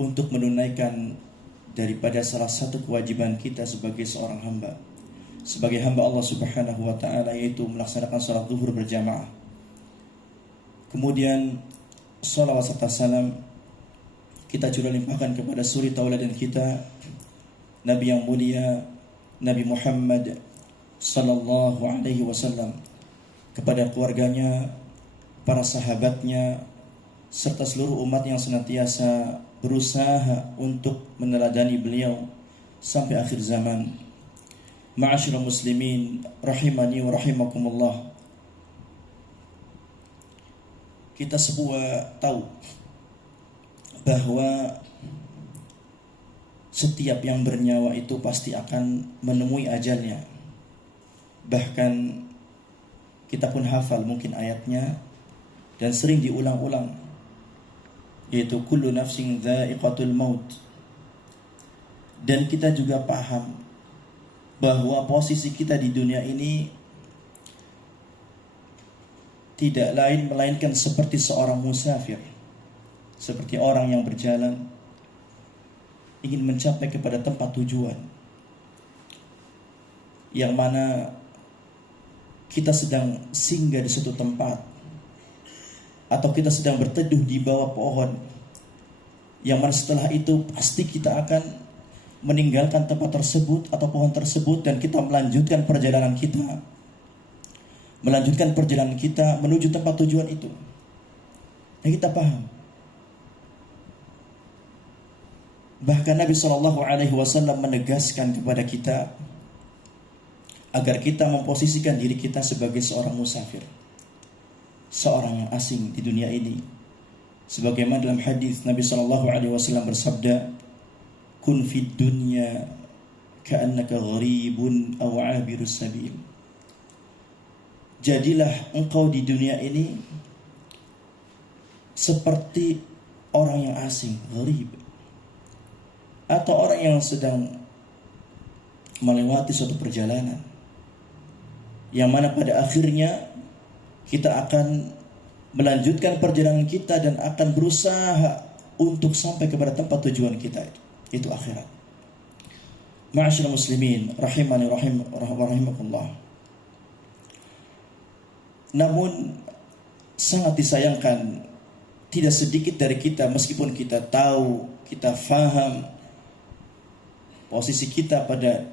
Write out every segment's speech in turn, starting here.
untuk menunaikan daripada salah satu kewajiban kita sebagai seorang hamba, sebagai hamba Allah Subhanahu wa taala, yaitu melaksanakan salat zuhur berjamaah. Kemudian salawat serta salam kita juga limpahkan kepada suri tauladan kita, Nabi yang mulia Nabi Muhammad sallallahu alaihi wasallam, kepada keluarganya, para sahabatnya, serta seluruh umat yang senantiasa berusaha untuk meneladani beliau sampai akhir zaman. Ma'asyiral muslimin rahimani wa rahimakumullah. Kita semua tahu bahwa setiap yang bernyawa itu pasti akan menemui ajalnya. Bahkan kita pun hafal mungkin ayatnya dan sering diulang-ulang, yaitu kullu nafsin dha'iqatul maut. Dan kita juga paham bahwa posisi kita di dunia ini tidak lain melainkan seperti seorang musafir, seperti orang yang berjalan ingin mencapai kepada tempat tujuan, yang mana kita sedang singgah di suatu tempat, atau kita sedang berteduh di bawah pohon, yang mana setelah itu pasti kita akan meninggalkan tempat tersebut atau pohon tersebut, dan kita melanjutkan perjalanan kita menuju tempat tujuan itu. Dan kita paham. Bahkan Nabi SAW menegaskan kepada kita agar kita memposisikan diri kita sebagai seorang musafir, seorang yang asing di dunia ini. Sebagaimana dalam hadis Nabi SAW bersabda, kun fid dunya ka'annaka gharibun aw 'abirus sabil. Jadilah engkau di dunia ini seperti orang yang asing, gharib, atau orang yang sedang melewati suatu perjalanan, yang mana pada akhirnya kita akan melanjutkan perjalanan kita dan akan berusaha untuk sampai kepada tempat tujuan kita, itu akhirat. Ma'asyiral muslimin rahimani rahimakumullah. Namun sangat disayangkan, tidak sedikit dari kita, meskipun kita tahu, kita faham posisi kita pada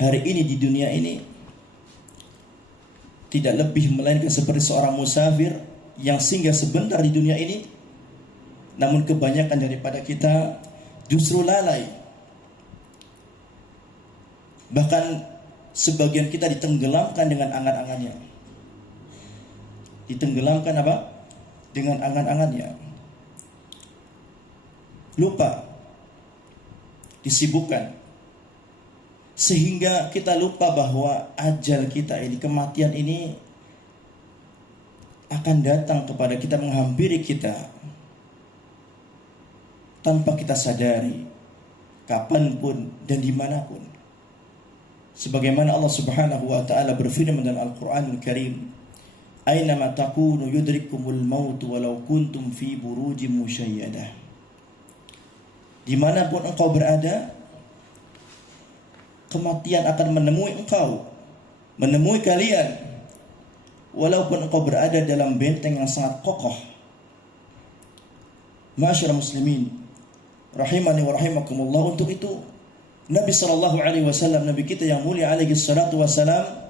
hari ini di dunia ini, tidak lebih melainkan seperti seorang musafir yang singgah sebentar di dunia ini. Namun kebanyakan daripada kita justru lalai. Bahkan sebagian kita ditenggelamkan dengan angan-angannya. Ditenggelamkan apa? Dengan angan-angannya. Lupa. Disibukkan. Sehingga kita lupa bahwa ajal kita ini, kematian ini akan datang kepada kita, menghampiri kita tanpa kita sadari, kapanpun dan dimanapun. Sebagaimana Allah Subhanahu wa ta'ala berfirman dalam Al-Quranul Karim, aynama takunu yudrikumul maut walau kuntum fi burujim musyayyadah. Dimanapun engkau berada, kematian akan menemui engkau, menemui kalian, walaupun engkau berada dalam benteng yang sangat kokoh. Ma'asyiral muslimin rahimani wa rahimakumullah. Untuk itu Nabi SAW, Nabi kita yang mulia alaihi salatu wassalam,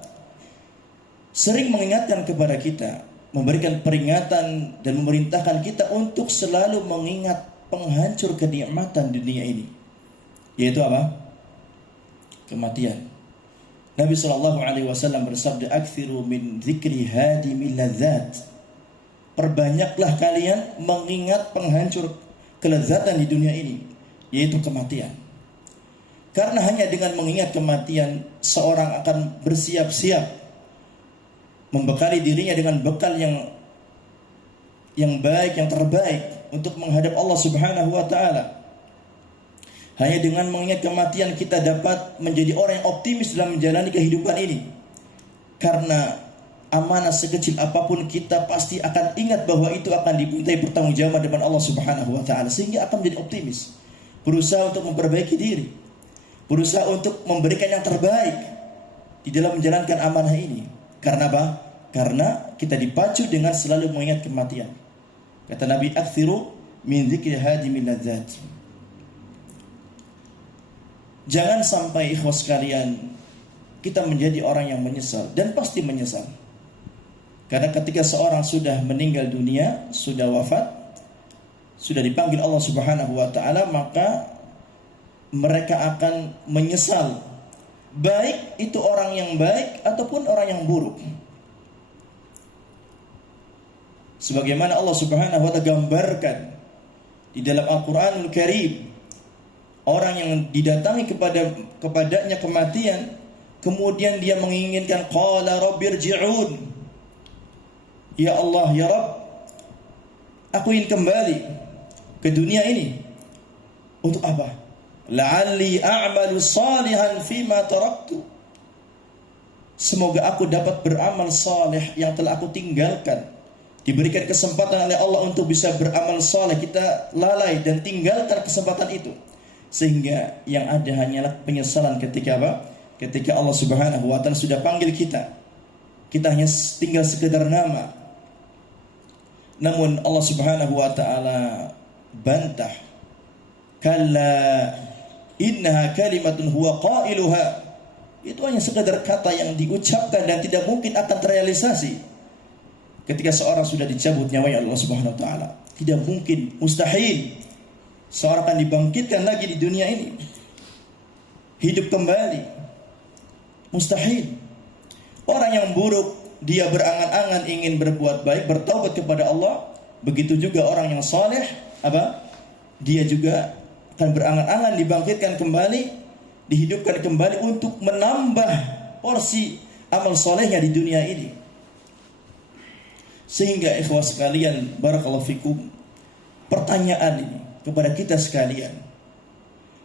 sering mengingatkan kepada kita, memberikan peringatan dan memerintahkan kita untuk selalu mengingat penghancur kenikmatan dunia ini, yaitu apa? Kematian. Nabi SAW bersabda, "Aktsiru min dzikri hadimil ladzat." Perbanyaklah kalian mengingat penghancur kelezatan di dunia ini, yaitu kematian. Karena hanya dengan mengingat kematian, seorang akan bersiap-siap membekali dirinya dengan bekal yang baik, yang terbaik untuk menghadap Allah Subhanahu wa ta'ala. Hanya dengan mengingat kematian kita dapat menjadi orang yang optimis dalam menjalani kehidupan ini. Karena amanah sekecil apapun kita pasti akan ingat bahwa itu akan dimintai pertanggungjawaban depan Allah Subhanahu wa ta'ala, sehingga akan menjadi optimis. berusaha untuk memperbaiki diri, berusaha untuk memberikan yang terbaik di dalam menjalankan amanah ini. Karena apa? Karena kita dipacu dengan selalu mengingat kematian. Kata Nabi, "Aktsiru min dzikri hadimil ladzat." Jangan sampai ikhwas sekalian kita menjadi orang yang menyesal, dan pasti menyesal. Karena ketika seorang sudah meninggal dunia, sudah wafat, sudah dipanggil Allah Subhanahu wa taala, maka mereka akan menyesal. Baik itu orang yang baik ataupun orang yang buruk. Sebagaimana Allah Subhanahu wa taala gambarkan di dalam Al-Qur'anul Karim, orang yang didatangi kepadanya kematian, kemudian dia menginginkan, qala rabbirji'un, ya Allah, ya Rabb, aku ingin kembali ke dunia ini. Untuk apa? La'alli a'malu salihan fima taraktu. Semoga aku dapat beramal saleh yang telah aku tinggalkan. Diberikan kesempatan oleh Allah untuk bisa beramal saleh, kita lalai dan tinggalkan kesempatan itu. Sehingga yang ada hanyalah penyesalan ketika apa? Ketika Allah Subhanahu wa taala sudah panggil kita. Kita hanya tinggal sekedar nama. Namun Allah Subhanahu wa taala bantah. Kalla innaha kalimatun huwa qailuha. Itu hanya sekedar kata yang diucapkan dan tidak mungkin akan terrealisasi. Ketika seorang sudah dicabut nyawanya Allah Subhanahu wa taala, tidak mungkin, mustahil seorang akan dibangkitkan lagi di dunia ini, hidup kembali. Mustahil. Orang yang buruk, dia berangan-angan ingin berbuat baik, bertaubat kepada Allah. Begitu juga orang yang saleh, apa? Dia juga akan berangan-angan dibangkitkan kembali, dihidupkan kembali untuk menambah porsi amal solehnya di dunia ini. Sehingga ikhwas sekalian, barakallahu fikum, pertanyaan ini kepada kita sekalian,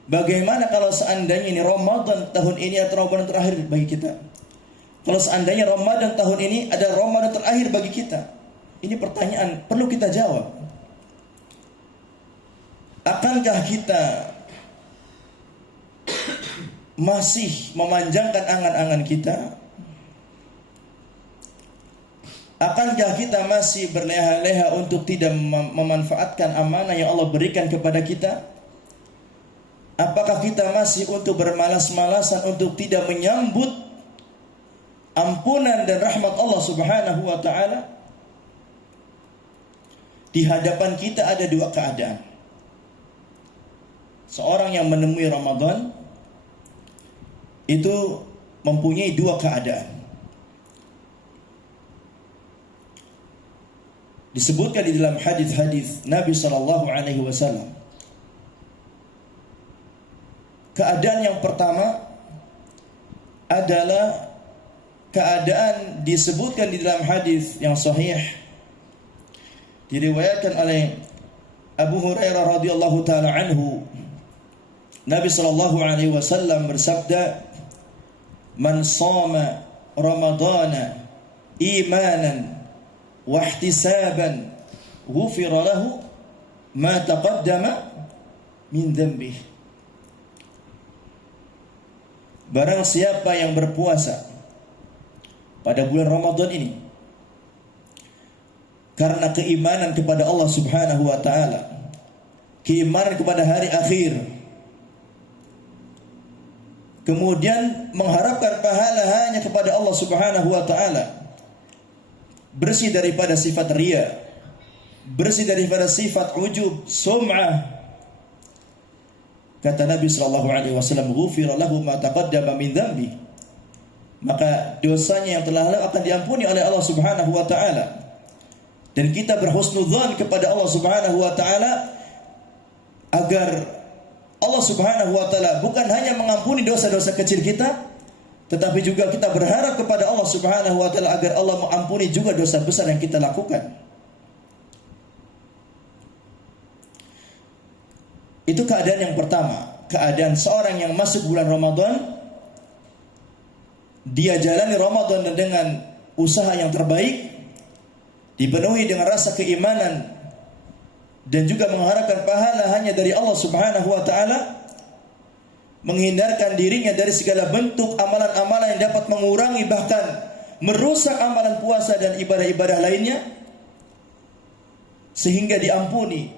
bagaimana kalau seandainya ini Ramadan tahun ini atau Ramadan terakhir bagi kita? Kalau seandainya Ramadan tahun ini adalah Ramadan terakhir bagi kita, ini pertanyaan perlu kita jawab. Akankah kita masih memanjangkan angan-angan kita? Akankah kita masih berleha-leha untuk tidak memanfaatkan amanah yang Allah berikan kepada kita? Apakah kita masih untuk bermalas-malasan untuk tidak menyambut ampunan dan rahmat Allah Subhanahu wa taala? Di hadapan kita ada dua keadaan. Seorang yang menemui Ramadan itu mempunyai dua keadaan. Disebutkan di dalam hadis-hadis Nabi sallallahu alaihi wasallam. Keadaan yang pertama adalah keadaan disebutkan di dalam hadis yang sahih, diriwayatkan oleh Abu Hurairah radhiyallahu taala anhu. Nabi sallallahu alaihi wasallam bersabda, "Man shama Ramadana imanan wa ihtisaban ghufira lahu ma taqaddama min dhanbih." Barang siapa yang berpuasa pada bulan Ramadan ini karena keimanan kepada Allah Subhanahu wa taala, keimanan kepada hari akhir, kemudian mengharapkan pahala hanya kepada Allah Subhanahu wa taala, bersih daripada sifat riya, bersih daripada sifat ujub, sum'ah, kata Nabi sallallahu alaihi wasallam, "Ghufira lahu ma taqaddama min dhanbi." Maka dosanya yang telah lalu akan diampuni oleh Allah Subhanahu wa taala. Dan kita berhusnudzan kepada Allah Subhanahu wa taala agar Allah Subhanahu wa taala bukan hanya mengampuni dosa-dosa kecil kita, tetapi juga kita berharap kepada Allah Subhanahu wa taala agar Allah mengampuni juga dosa besar yang kita lakukan. Itu keadaan yang pertama, keadaan seorang yang masuk bulan Ramadan, dia jalani Ramadan dengan usaha yang terbaik, dipenuhi dengan rasa keimanan dan juga mengharapkan pahala hanya dari Allah Subhanahu wa taala, menghindarkan dirinya dari segala bentuk amalan-amalan yang dapat mengurangi bahkan merusak amalan puasa dan ibadah-ibadah lainnya, sehingga diampuni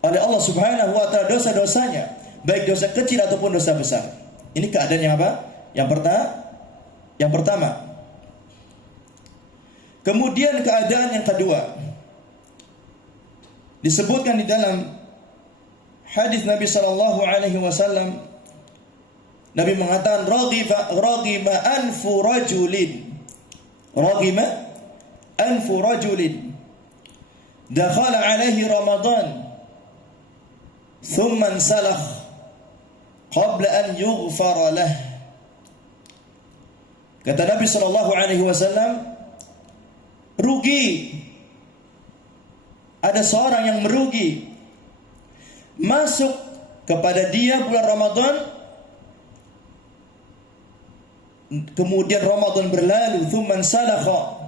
oleh Allah Subhanahu wa taala dosa-dosanya, baik dosa kecil ataupun dosa besar. Ini keadaan yang apa? Yang pertama. Kemudian keadaan yang kedua disebutkan di dalam hadis Nabi sallallahu alaihi wasallam, Nabi mengatakan raghima anfu rajulin dakhala alaihi Ramadan thumma salakh qabla an yughfara lah. Kata Nabi sallallahu alaihi wasallam, rugi, ada seorang yang merugi masuk kepada dia bulan Ramadan, kemudian Ramadan berlalu, thumman salakha,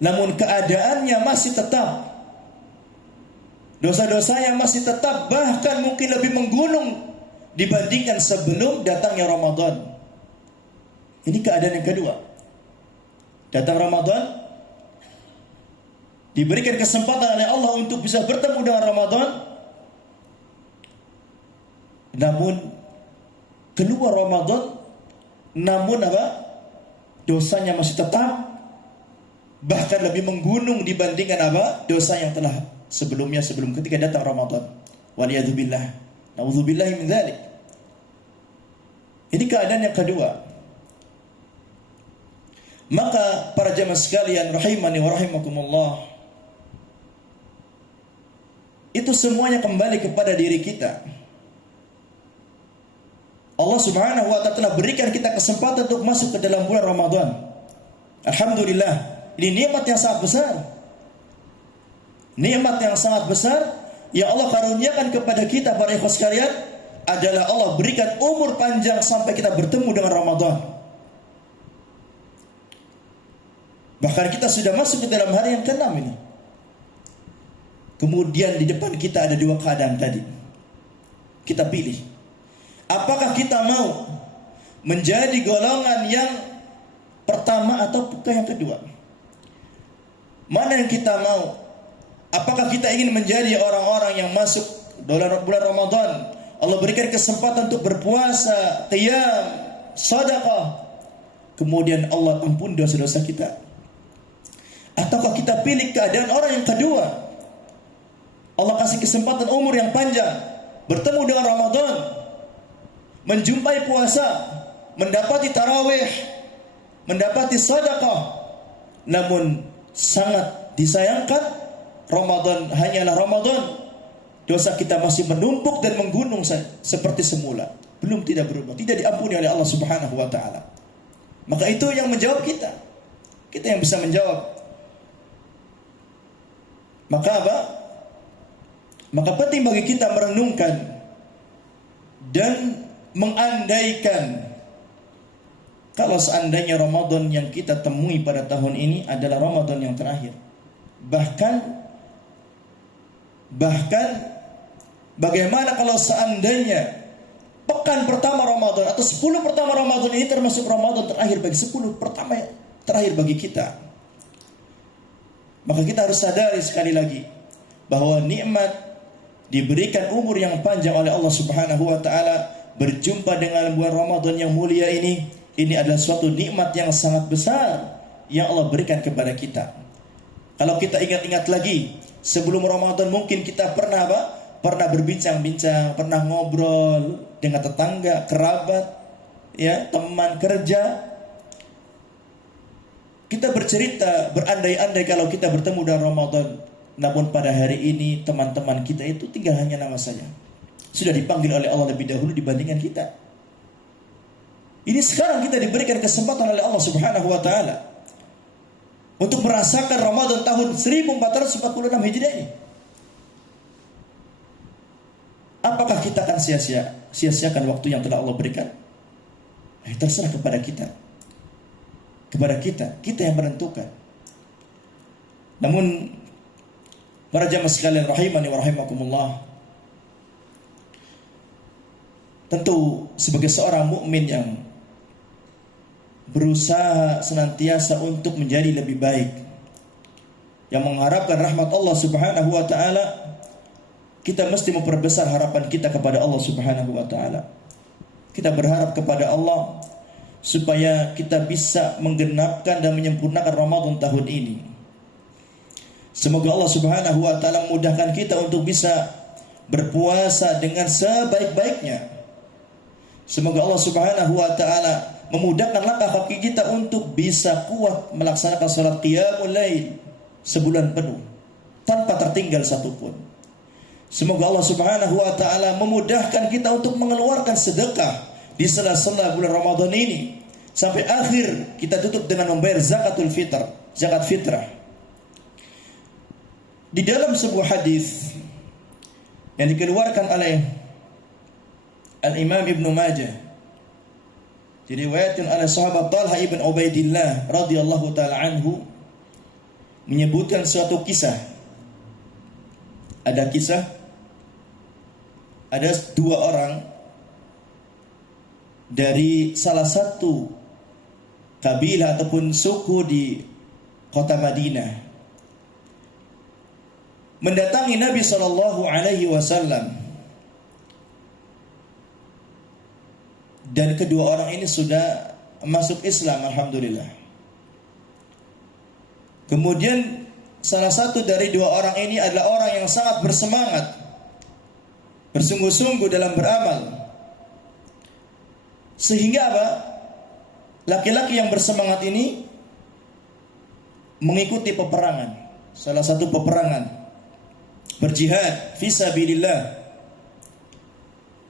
namun keadaannya masih tetap, dosa-dosanya masih tetap, bahkan mungkin lebih menggunung dibandingkan sebelum datangnya Ramadan. Ini keadaan yang kedua. Datang Ramadan, diberikan kesempatan oleh Allah untuk bisa bertemu dengan Ramadan, namun keluar Ramadan, namun apa? Dosanya masih tetap, bahkan lebih menggunung dibandingkan apa? Dosa yang telah sebelumnya, sebelum ketika datang Ramadan. Waliyadzubillah, na'udzubillahi min dzalik. Ini keadaan yang kedua. Maka para jamaah sekalian rahimani wa rahimakumullah, itu semuanya kembali kepada diri kita. Allah Subhanahu wa taala telah berikan kita kesempatan untuk masuk ke dalam bulan Ramadan. Alhamdulillah, ini nikmat yang sangat besar. Nikmat yang sangat besar yang Allah karuniakan kepada kita para ikhwas sekalian adalah Allah berikan umur panjang sampai kita bertemu dengan Ramadan. Bahkan kita sudah masuk ke dalam hari yang ke-6 ini. Kemudian di depan kita ada dua keadaan tadi. Kita pilih. Apakah kita mau menjadi golongan yang pertama atau yang kedua? Mana yang kita mau? Apakah kita ingin menjadi orang-orang yang masuk bulan Ramadan, Allah berikan kesempatan untuk berpuasa, qiyam, sedekah, kemudian Allah ampun dosa-dosa kita? Ataukah kita pilih keadaan orang yang kedua? Allah kasih kesempatan umur yang panjang, bertemu dengan Ramadan, menjumpai puasa, mendapati tarawih, mendapati sedekah. Namun sangat disayangkan, Ramadan hanyalah Ramadan, dosa kita masih menumpuk dan menggunung seperti semula, belum tidak berubah, tidak diampuni oleh Allah Subhanahu wa taala. Maka itu yang menjawab kita. Kita yang bisa menjawab. Maka apa? Maka penting bagi kita merenungkan dan mengandaikan kalau seandainya Ramadan yang kita temui pada tahun ini adalah Ramadan yang terakhir. Bahkan bagaimana kalau seandainya pekan pertama Ramadan atau 10 pertama Ramadan ini termasuk Ramadan terakhir bagi 10 pertama terakhir bagi kita. Maka kita harus sadari sekali lagi bahwa nikmat diberikan umur yang panjang oleh Allah Subhanahu wa taala, berjumpa dengan bulan Ramadan yang mulia ini adalah suatu nikmat yang sangat besar yang Allah berikan kepada kita. Kalau kita ingat-ingat lagi, sebelum Ramadan mungkin kita pernah berbincang-bincang, pernah ngobrol dengan tetangga, kerabat, ya, teman kerja. Kita bercerita, berandai-andai kalau kita bertemu dengan Ramadan. Namun pada hari ini teman-teman kita itu tinggal hanya nama saja. Sudah dipanggil oleh Allah lebih dahulu dibandingkan kita. Ini sekarang kita diberikan kesempatan oleh Allah Subhanahu wa taala untuk merasakan Ramadan tahun 1446 Hijriah ini. Apakah kita akan sia-siakan waktu yang telah Allah berikan? Terserah kepada kita. Kepada kita yang menentukan. Namun Para jamaah sekalian rahimani wa rahimakumullah. Tentu sebagai seorang mukmin yang berusaha senantiasa untuk menjadi lebih baik, yang mengharapkan rahmat Allah Subhanahu wa taala, kita mesti memperbesar harapan kita kepada Allah Subhanahu wa taala. Kita berharap kepada Allah supaya kita bisa menggenapkan dan menyempurnakan Ramadan tahun ini. Semoga Allah Subhanahu wa taala memudahkan kita untuk bisa berpuasa dengan sebaik-baiknya. Semoga Allah Subhanahu wa taala memudahkan langkah kaki kita untuk bisa kuat melaksanakan salat qiyamul lail sebulan penuh tanpa tertinggal satupun. Semoga Allah Subhanahu wa taala memudahkan kita untuk mengeluarkan sedekah di sela-sela bulan Ramadan ini sampai akhir kita tutup dengan membayar zakatul fitr, zakat fitrah. Di dalam sebuah hadis yang dikeluarkan oleh Al-Imam Ibnu Majah, diriwayatkan oleh sahabat Talha ibn Ubaidillah radhiyallahu taala anhu, menyebutkan suatu kisah. Ada kisah, ada dua orang dari salah satu kabilah ataupun suku di kota Madinah mendatangi Nabi sallallahu alaihi wasallam, dan kedua orang ini sudah masuk Islam, alhamdulillah. Kemudian salah satu dari dua orang ini adalah orang yang sangat bersemangat, bersungguh-sungguh dalam beramal. Sehingga apa? Laki-laki yang bersemangat ini mengikuti peperangan, salah satu peperangan, berjihad fisabilillah,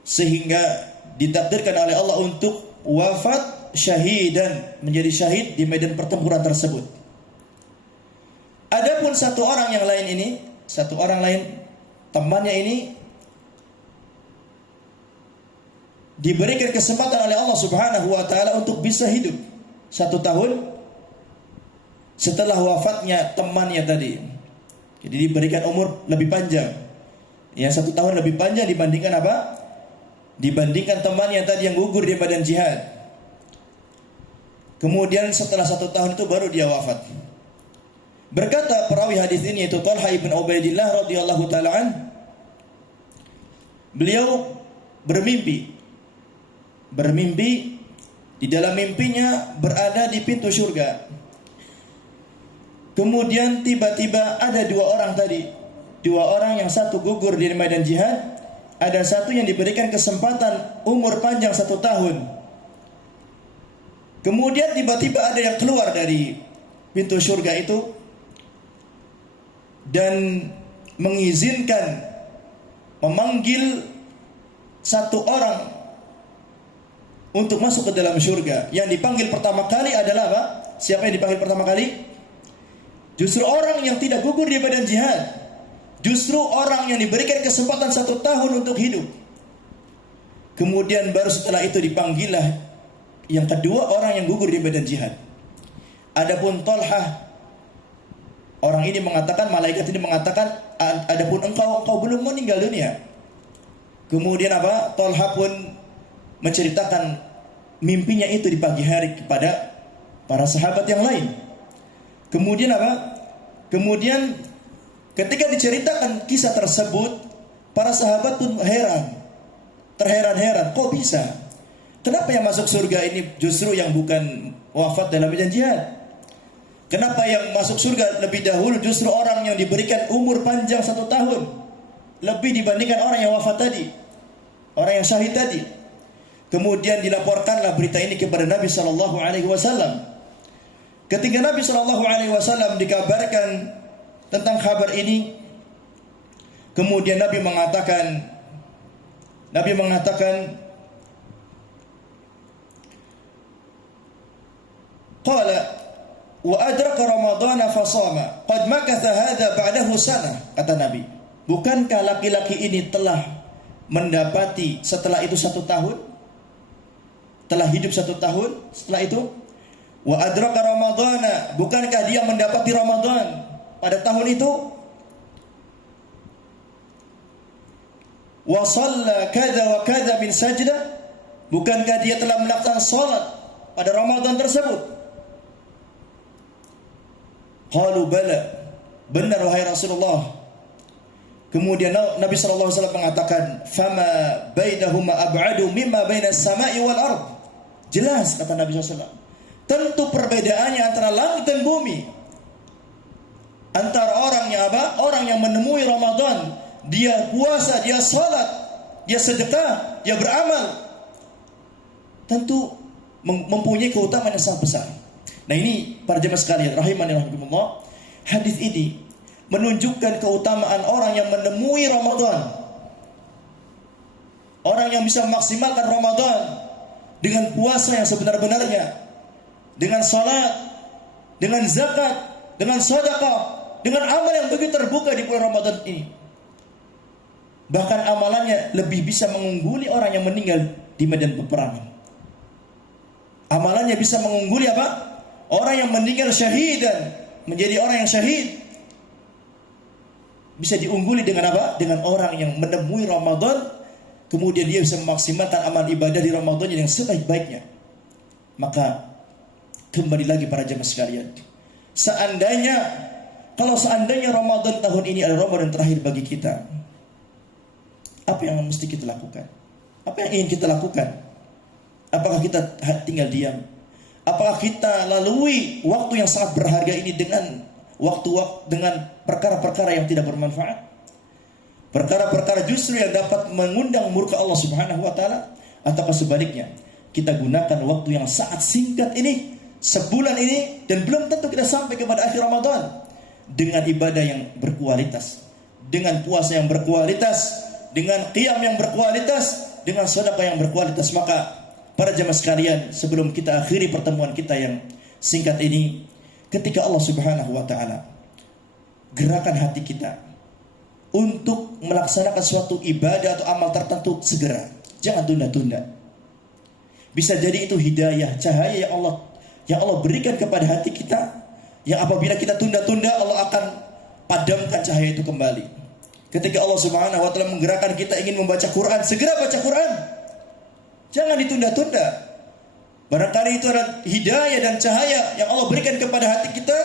sehingga ditakdirkan oleh Allah untuk wafat syahid dan menjadi syahid di medan pertempuran tersebut. Adapun satu orang yang lain ini, satu orang lain temannya ini diberikan kesempatan oleh Allah Subhanahu wa taala untuk bisa hidup 1 tahun setelah wafatnya temannya tadi. Jadi diberikan umur lebih panjang. Ya, 1 tahun lebih panjang dibandingkan apa? Dibandingkan temannya tadi yang gugur di medan jihad. Kemudian setelah 1 tahun itu baru dia wafat. Berkata perawi hadis ini, yaitu Talha ibn Ubaidillah radhiyallahu taala an, beliau bermimpi di dalam mimpinya berada di pintu surga. Kemudian tiba-tiba ada dua orang tadi, dua orang yang satu gugur di medan jihad, ada satu yang diberikan kesempatan umur panjang 1 tahun. Kemudian tiba-tiba ada yang keluar dari pintu surga itu dan mengizinkan memanggil satu orang untuk masuk ke dalam surga. Yang dipanggil pertama kali adalah apa? Siapa yang dipanggil pertama kali? Justru orang yang tidak gugur di medan jihad. Justru orang yang diberikan kesempatan 1 tahun untuk hidup. Kemudian baru setelah itu dipanggillah yang kedua, orang yang gugur di medan jihad. Adapun Talha, orang ini mengatakan, malaikat ini mengatakan, adapun engkau belum meninggal dunia. Kemudian apa? Talha pun menceritakan mimpinya itu di pagi hari kepada para sahabat yang lain. Kemudian apa? Kemudian ketika diceritakan kisah tersebut, para sahabat pun terheran-heran, kok bisa? Kenapa yang masuk surga ini justru yang bukan wafat dalam medan jihad? Kenapa yang masuk surga lebih dahulu justru orang yang diberikan umur panjang 1 tahun lebih dibandingkan orang yang wafat tadi, orang yang syahid tadi? Kemudian dilaporkanlah berita ini kepada Nabi sallallahu alaihi wasallam. Ketika Nabi sallallahu alaihi wasallam dikabarkan tentang kabar ini, kemudian Nabi mengatakan qala wa adraka ramadhana fasama qad makatha hadha ba'dahu sanah, kata Nabi, bukankah laki-laki ini telah mendapati setelah itu 1 tahun, telah hidup 1 tahun setelah itu? Wa adraka ramadhana, bukankah dia mendapati Ramadan pada tahun itu? wa shalla kadza wa kadza min sajdah? Bukankah dia telah melaksanakan salat pada Ramadan tersebut? Qalu bala. Benar wahai Rasulullah. Kemudian Nabi sallallahu alaihi wasallam mengatakan, "Fama bainahuma ab'adu mimma bainas sama'i wal ard." Jelas kata Nabi sallallahu alaihi wasallam. Tentu perbedaannya antara langit dan bumi. Antara orang yang apa? Orang yang menemui Ramadan, dia puasa, dia salat, dia sedekah, dia beramal, tentu mempunyai keutamaan yang sangat besar. Nah ini para jemaah sekalian, rahimani rahimakumullah, hadis ini menunjukkan keutamaan orang yang menemui Ramadan. Orang yang bisa memaksimalkan Ramadan dengan puasa yang sebenar-benarnya, dengan salat, dengan zakat, dengan sedekah, dengan amal yang begitu terbuka di bulan Ramadan ini. Bahkan amalannya lebih bisa mengungguli orang yang meninggal di medan peperangan. Amalannya bisa mengungguli apa? Orang yang meninggal syahidan, menjadi orang yang syahid. Bisa diungguli dengan apa? Dengan orang yang menemui Ramadan, kemudian dia bisa memaksimalkan amal ibadah di Ramadan yang sebaik-baiknya. Maka kembali lagi para jemaah sekalian, kalau seandainya Ramadan tahun ini adalah Ramadan terakhir bagi kita, apa yang mesti kita lakukan? Apa yang ingin kita lakukan? Apakah kita tinggal diam? Apakah kita lalui waktu yang sangat berharga ini dengan perkara-perkara yang tidak bermanfaat? Perkara-perkara justru yang dapat mengundang murka Allah Subhanahu wa taala, ataukah sebaliknya kita gunakan waktu yang sangat singkat ini, sebulan ini, dan belum tentu kita sampai kepada akhir Ramadan, dengan ibadah yang berkualitas, dengan puasa yang berkualitas, dengan qiyam yang berkualitas, dengan sedekah yang berkualitas. Maka para jemaah sekalian, sebelum kita akhiri pertemuan kita yang singkat ini, ketika Allah Subhanahu wa taala gerakan hati kita untuk melaksanakan suatu ibadah atau amal tertentu, segera, jangan tunda-tunda. Bisa jadi itu hidayah, cahaya yang Allah berikan kepada hati kita, yang apabila kita tunda-tunda, Allah akan padamkan cahaya itu kembali. Ketika Allah Subhanahu wa taala menggerakkan kita ingin membaca Quran, segera baca Quran. Jangan ditunda-tunda. Barangkali itu adalah hidayah dan cahaya yang Allah berikan kepada hati kita,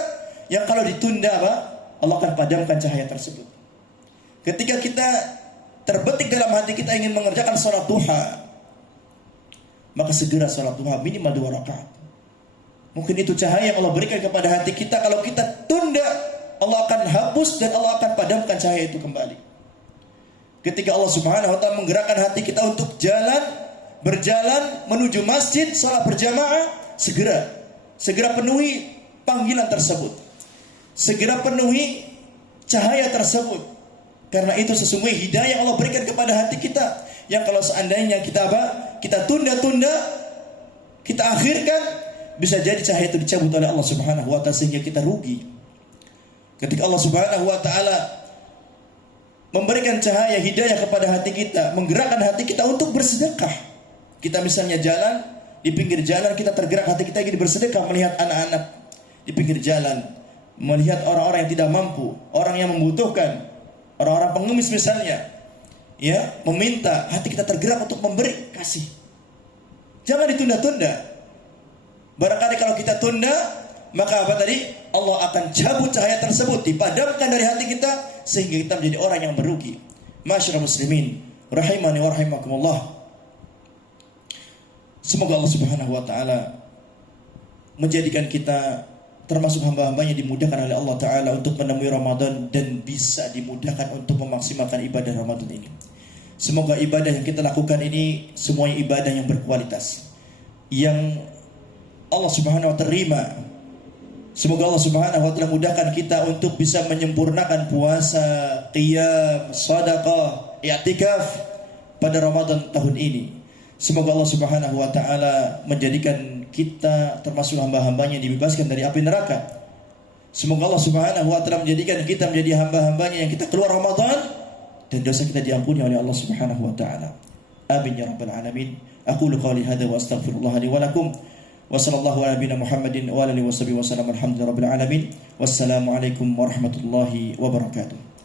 yang kalau ditunda apa? Allah akan padamkan cahaya tersebut. Ketika kita terbetik dalam hati kita ingin mengerjakan salat duha, maka segera salat duha minimal 2 rakaat. Mungkin itu cahaya yang Allah berikan kepada hati kita. Kalau kita tunda, Allah akan hapus dan Allah akan padamkan cahaya itu kembali. Ketika Allah Subhanahu wa taala menggerakkan hati kita untuk berjalan menuju masjid, salat berjamaah, segera penuhi panggilan tersebut. Segera penuhi cahaya tersebut. Karena itu sesungguhnya hidayah yang Allah berikan kepada hati kita, yang kalau seandainya kita tunda-tunda, kita akhirkan, bisa jadi cahaya itu dicabut oleh Allah Subhanahu wa taala sehingga kita rugi. Ketika Allah Subhanahu wa taala memberikan cahaya hidayah kepada hati kita, menggerakkan hati kita untuk bersedekah. Kita misalnya jalan, di pinggir jalan kita tergerak hati kita ingin bersedekah, melihat anak-anak di pinggir jalan, melihat orang-orang yang tidak mampu, orang yang membutuhkan, orang-orang pengemis misalnya, ya, meminta, hati kita tergerak untuk memberi, kasih. Jangan ditunda-tunda. Barangkali kalau kita tunda, maka apa tadi? Allah akan cabut cahaya tersebut, dipadamkan dari hati kita, sehingga kita menjadi orang yang merugi. Masyaallah muslimin, rahimani wa rahimakumullah. Semoga Allah Subhanahu wa taala menjadikan kita termasuk hamba-hambanya dimudahkan oleh Allah taala untuk menemui Ramadan dan bisa dimudahkan untuk memaksimalkan ibadah Ramadan ini. Semoga ibadah yang kita lakukan ini semuanya ibadah yang berkualitas, yang Allah Subhanahu wa taala terima. Semoga Allah Subhanahu wa taala mudahkan kita untuk bisa menyempurnakan puasa, qiyam, sedekah, i'tikaf pada Ramadan tahun ini. Semoga Allah Subhanahu wa taala menjadikan kita termasuk hamba-hambanya yang dibebaskan dari api neraka. Semoga Allah Subhanahu wa taala menjadikan kita menjadi hamba-hambanya yang kita keluar Ramadan dan dosa kita diampuni oleh Allah Subhanahu wa taala. Amin ya rabbal alamin. Aqulu qawli hadza wa astaghfirullah li wa lakum. Wa sallallahu ala nabiyina Muhammadin wa alihi wa sahbihi wa sallam. Alhamdulillahirabbil alamin. Wassalamu alaikum warahmatullahi wabarakatuh.